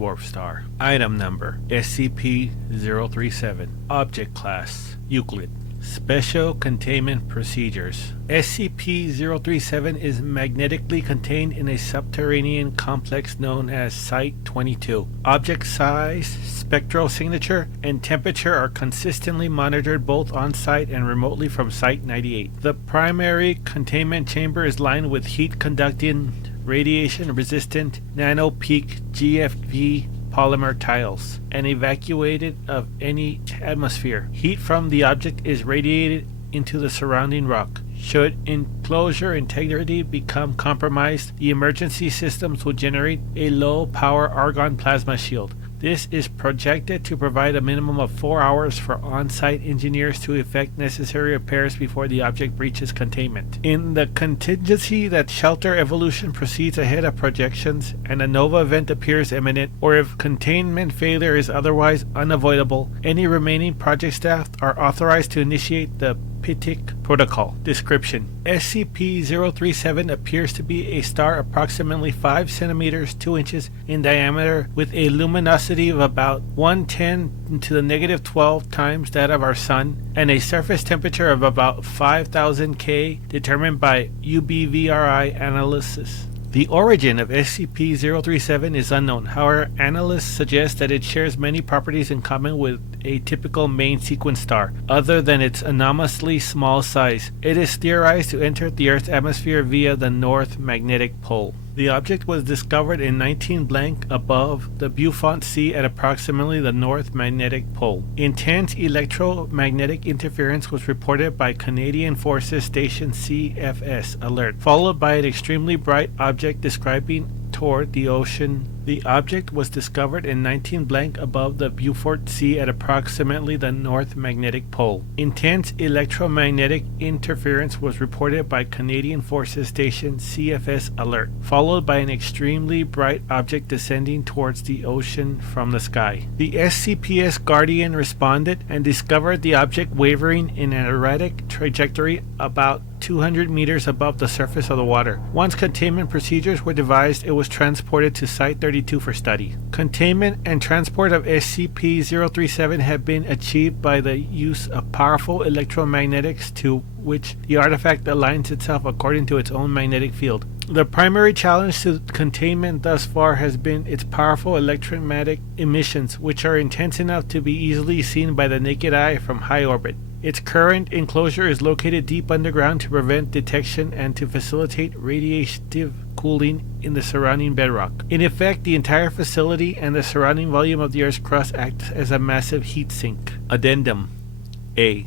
dwarf star. Item number SCP-037. Object Class Euclid. Special Containment Procedures. SCP-037 is magnetically contained in a subterranean complex known as Site-22. Object size, spectral signature, and temperature are consistently monitored both on-site and remotely from Site-98. The primary containment chamber is lined with heat-conducting, radiation-resistant, nano-peak GFP polymer tiles and evacuated of any atmosphere. Heat from the object is radiated into the surrounding rock. Should enclosure integrity become compromised, the emergency systems will generate a low-power argon plasma shield. This is projected to provide a minimum of 4 hours for on-site engineers to effect necessary repairs before the object breaches containment. In the contingency that shelter evolution proceeds ahead of projections and a nova event appears imminent, or if containment failure is otherwise unavoidable, any remaining project staff are authorized to initiate the PITIC protocol. Description: SCP-037 appears to be a star approximately 5 centimeters 2 inches in diameter with a luminosity of about 110 to the negative 12 times that of our Sun and a surface temperature of about 5,000 K determined by UBVRI analysis. The origin of SCP-037 is unknown. However, analysts suggest that it shares many properties in common with a typical main sequence star, other than its anomalously small size. It is theorized to enter the Earth's atmosphere via the North Magnetic Pole. The object was discovered in 19 blank above the Beaufort Sea at approximately the North Magnetic Pole. Intense electromagnetic interference was reported by Canadian Forces Station CFS Alert, followed by an extremely bright object describing toward the ocean. The object was discovered in 19 blank above the Beaufort Sea at approximately the North Magnetic Pole. Intense electromagnetic interference was reported by Canadian Forces Station CFS Alert, followed by an extremely bright object descending towards the ocean from the sky. The SCP's Guardian responded and discovered the object wavering in an erratic trajectory about 200 meters above the surface of the water. Once containment procedures were devised, it was transported to Site-32 for study. Containment and transport of SCP-037 have been achieved by the use of powerful electromagnetics to which the artifact aligns itself according to its own magnetic field. The primary challenge to containment thus far has been its powerful electromagnetic emissions, which are intense enough to be easily seen by the naked eye from high orbit. Its current enclosure is located deep underground to prevent detection and to facilitate radiative cooling in the surrounding bedrock. In effect, the entire facility and the surrounding volume of the Earth's crust act as a massive heat sink. Addendum A.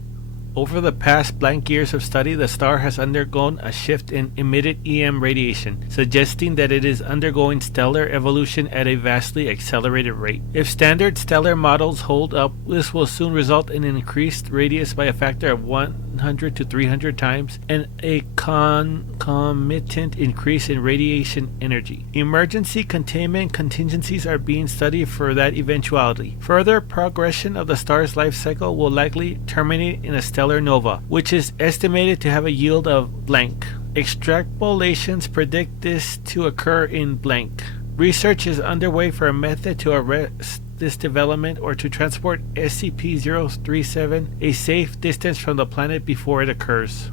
Over the past blank years of study, the star has undergone a shift in emitted EM radiation, suggesting that it is undergoing stellar evolution at a vastly accelerated rate. If standard stellar models hold up, this will soon result in an increased radius by a factor of 100 to 300 times and a concomitant increase in radiation energy. Emergency containment contingencies are being studied for that eventuality. Further progression of the star's life cycle will likely terminate in a stellar nova, which is estimated to have a yield of blank. Extrapolations predict this to occur in blank. Research is underway for a method to arrest this development or to transport SCP-037 a safe distance from the planet before it occurs.